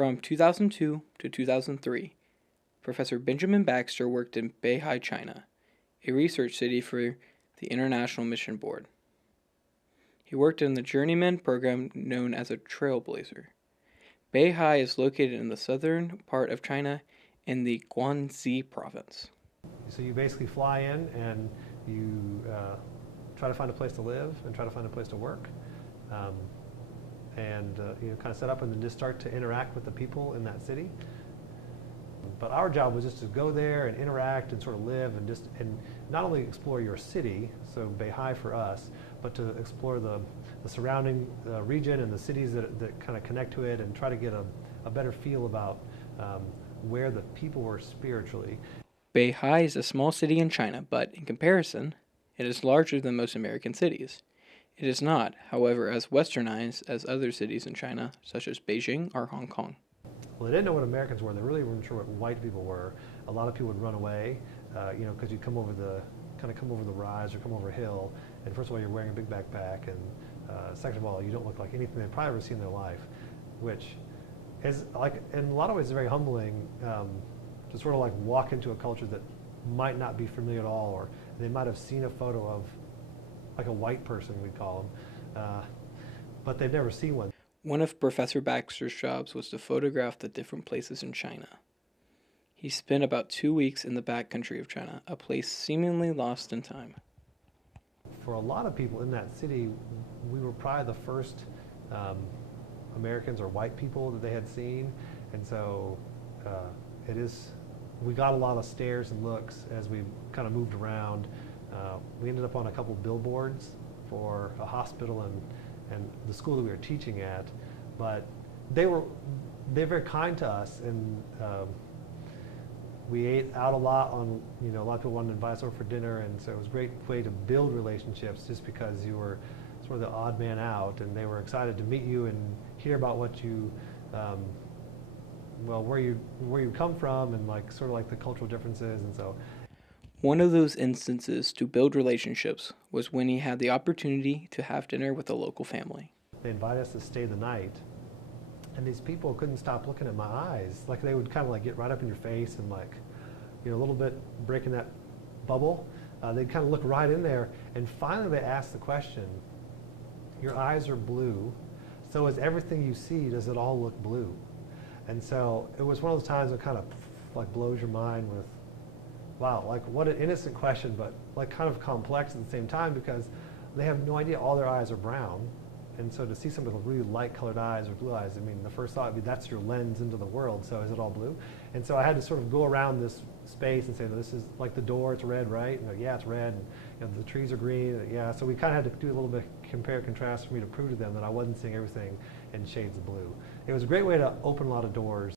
From 2002 to 2003, Professor Benjamin Baxter worked in Beihai, China, a research city for the International Mission Board. He worked in the Journeyman program known as a Trailblazer. Beihai is located in the southern part of China in the Guangxi province. So you basically fly in and you try to find a place to live and try to find a place to work. Kind of set up and then just start to interact with the people in that city. But our job was just to go there and interact and sort of live and not only explore your city, so Beihai for us, but to explore the surrounding region and the cities that kind of connect to it and try to get a better feel about where the people were spiritually. Beihai is a small city in China, but in comparison, it is larger than most American cities. It is not, however, as westernized as other cities in China, such as Beijing or Hong Kong. Well, they didn't know what Americans were. They really weren't sure what white people were. A lot of people would run away, because you'd come over the rise or come over a hill, and first of all, you're wearing a big backpack, and second of all, you don't look like anything they've probably ever seen in their life, which is like, in a lot of ways, it's very humbling to sort of like walk into a culture that might not be familiar at all, or they might have seen a photo of like a white person, we'd call them, but they've never seen one. One of Professor Baxter's jobs was to photograph the different places in China. He spent about 2 weeks in the backcountry of China, a place seemingly lost in time. For a lot of people in that city, we were probably the first Americans or white people that they had seen, and so we got a lot of stares and looks as we kind of moved around. We ended up on a couple billboards for a hospital and the school that we were teaching at, but they're very kind to us, and we ate out a lot on, a lot of people wanted to invite us over for dinner, and so it was a great way to build relationships just because you were sort of the odd man out, and they were excited to meet you and hear about what you, where you come from, and like sort of like the cultural differences, and so. One of those instances to build relationships was when he had the opportunity to have dinner with a local family. They invited us to stay the night, and these people couldn't stop looking at my eyes. Like they would kind of like get right up in your face and like, a little bit breaking that bubble. They'd kind of look right in there, and finally they asked the question, your eyes are blue, so is everything you see, does it all look blue? And so it was one of those times that kind of like blows your mind with, wow, like what an innocent question, but like kind of complex at the same time because they have no idea all their eyes are brown. And so to see somebody with really light colored eyes or blue eyes, I mean, the first thought would be that's your lens into the world, so is it all blue? And so I had to sort of go around this space and say, this is like the door, it's red, right? And like, yeah, it's red, and the trees are green, yeah. So we kind of had to do a little bit compare contrast for me to prove to them that I wasn't seeing everything in shades of blue. It was a great way to open a lot of doors.